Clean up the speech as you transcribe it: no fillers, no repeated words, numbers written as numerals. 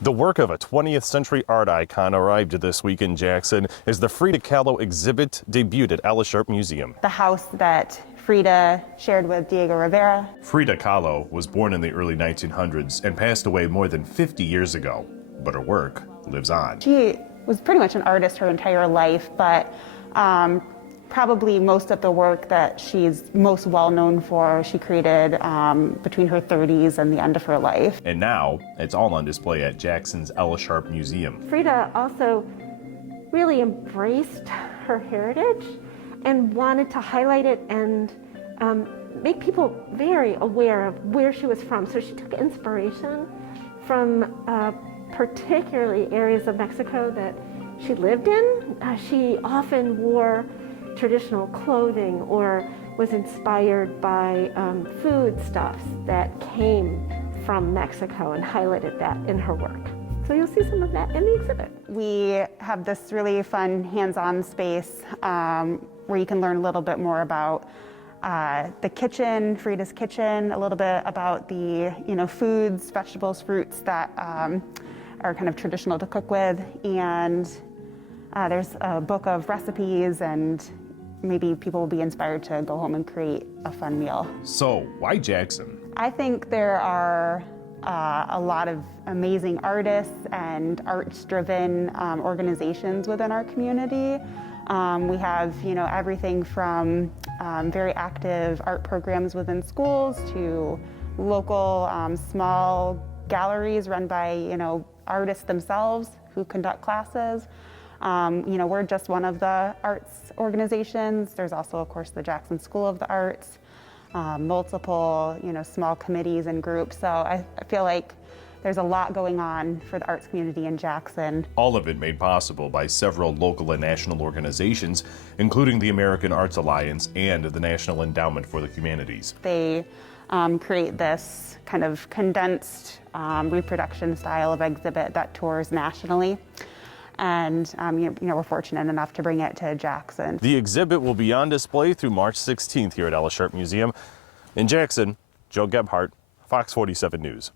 The work of a 20th century art icon arrived this week in Jackson as the Frida Kahlo exhibit debuted at Ella Sharp Museum. The house that Frida shared with Diego Rivera. Frida Kahlo was born in the early 1900s and passed away more than 50 years ago, but her work lives on. She was pretty much an artist her entire life, but probably most of the work that she's most well known for, she created between her 30s and the end of her life. And now it's all on display at Jackson's Ella Sharp Museum. Frida also really embraced her heritage and wanted to highlight it and make people very aware of where she was from. So she took inspiration from particularly areas of Mexico that she lived in. She often wore traditional clothing or was inspired by foodstuffs that came from Mexico and highlighted that in her work. So you'll see some of that in the exhibit. We have this really fun hands-on space where you can learn a little bit more about the kitchen, Frida's kitchen, a little bit about the foods, vegetables, fruits that are kind of traditional to cook with, and there's a book of recipes, and maybe people will be inspired to go home and create a fun meal. So why Jackson? I think there are a lot of amazing artists and arts-driven organizations within our community. We have, everything from very active art programs within schools to local small galleries run by, artists themselves who conduct classes. We're just one of the arts organizations. There's also, of course, the Jackson School of the Arts, multiple, small committees and groups. So I feel like there's a lot going on for the arts community in Jackson. All of it made possible by several local and national organizations, including the American Arts Alliance and the National Endowment for the Humanities. They create this kind of condensed reproduction style of exhibit that tours nationally. And we're fortunate enough to bring it to Jackson. The exhibit will be on display through March 16th here at Ella Sharp Museum. In Jackson, Joe Gebhardt, Fox 47 News.